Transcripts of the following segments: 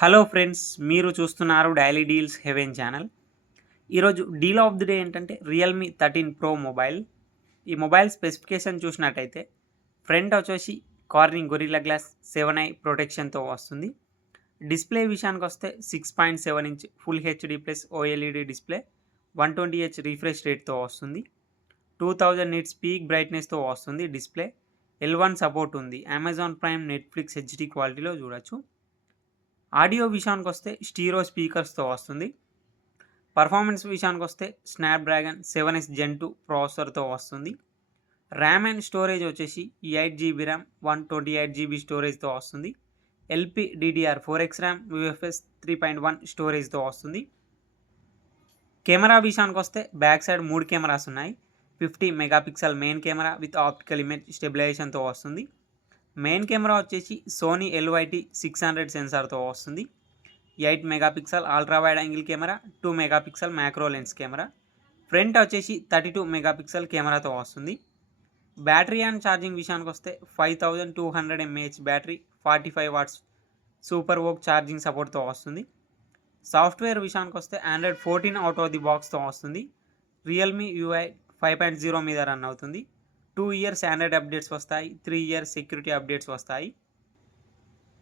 Hello friends, మీరు చూస్తున్నారు daily deals heaven channel. ఈరోజు డీల్ ఆఫ్ ది డే ఏంటంటే రియల్మీ 13 ప్రో మొబైల్. ఈ మొబైల్ స్పెసిఫికేషన్ చూసినట్టయితే ఫ్రంట్ వచ్చేసి కార్నింగ్ గొరిల్లా గ్లాస్ 7i ప్రొటెక్షన్తో వస్తుంది. డిస్ప్లే విషయానికి వస్తే 6.7 inch full HD plus OLED display, 120Hz refresh రేట్తో వస్తుంది. 2000 నిట్స్ పీక్ బ్రైట్నెస్తో వస్తుంది. డిస్ప్లే L1 సపోర్ట్ ఉంది. అమెజాన్ ప్రైమ్, నెట్ఫ్లిక్స్ హెచ్డి క్వాలిటీలో చూడొచ్చు. ఆడియో విషయానికి వస్తే స్టీరో స్పీకర్స్తో వస్తుంది. పర్ఫార్మెన్స్ విషయానికి వస్తే స్నాప్డ్రాగన్ 7s Gen 2 ప్రాసెసర్తో వస్తుంది. ర్యామ్ అండ్ స్టోరేజ్ వచ్చేసి 8GB ర్యామ్, 128GB స్టోరేజ్తో వస్తుంది. LPDDR4X ర్యామ్, UFS 3.1 స్టోరేజ్తో వస్తుంది. కెమెరా విషయానికి వస్తే బ్యాక్ సైడ్ 3 కెమెరాస్ ఉన్నాయి. 50 megapixel main camera with optical image స్టెబిలైజేషన్తో వస్తుంది. మెయిన్ కెమెరా వచ్చేసి సోనీ LYT 600 సెన్సార్తో వస్తుంది. 8 megapixel ultra wide angle camera, 2 megapixel macro lens camera. Front వచ్చేసి 32 మెగాపిక్సెల్ కెమెరాతో వస్తుంది. బ్యాటరీ అండ్ ఛార్జింగ్ విషయానికి వస్తే 5200 mAh battery, 45 watts super VOOC charging సపోర్ట్తో వస్తుంది. సాఫ్ట్వేర్ విషయానికి వస్తే ఆండ్రాయిడ్ 14 అవుట్ ఆఫ్ ది బాక్స్తో వస్తుంది. రియల్మీ UI 5.0 మీద రన్ అవుతుంది. 2 ఇయర్స్ ఆండ్రాయిడ్ అప్డేట్స్ వస్తాయి, 3 ఇయర్స్ సెక్యూరిటీ అప్డేట్స్ వస్తాయి.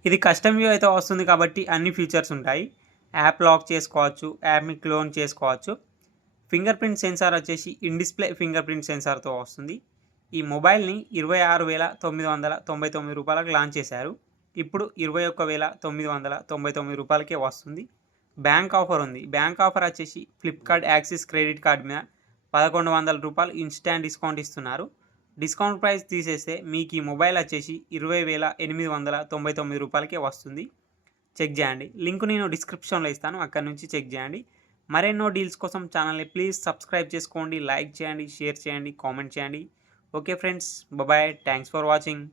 ఇది కస్టమ్ వ్యూ అయితే వస్తుంది కాబట్టి అన్ని ఫీచర్స్ ఉంటాయి. యాప్ లాక్ చేసుకోవచ్చు, యాప్ని క్లోన్ చేసుకోవచ్చు. ఫింగర్ ప్రింట్ సెన్సార్ వచ్చేసి ఇన్ డిస్ప్లే ఫింగర్ ప్రింట్ సెన్సార్తో వస్తుంది. ఈ మొబైల్ని 26,999 రూపాయలకు లాంచ్ చేశారు. ఇప్పుడు 21,999 రూపాయలకే వస్తుంది. బ్యాంక్ ఆఫర్ ఉంది. బ్యాంక్ ఆఫర్ వచ్చేసి ఫ్లిప్కార్ట్ యాక్సిస్ క్రెడిట్ కార్డ్ మీద 1100 రూపాయలు ఇన్స్టాంట్ డిస్కౌంట్ ఇస్తున్నారు. డిస్కౌంట్ ప్రైస్ తీసేస్తే మీకు ఈ మొబైల్ వచ్చేసి 20,899 రూపాయలకే వస్తుంది. చెక్ చేయండి. లింక్ నేను డిస్క్రిప్షన్లో ఇస్తాను, అక్కడ నుంచి చెక్ చేయండి. మరెన్నో డీల్స్ కోసం ఛానల్ని ప్లీజ్ సబ్స్క్రైబ్ చేసుకోండి, లైక్ చేయండి, షేర్ చేయండి, కామెంట్ చేయండి. Okay friends, bye. Thanks for watching.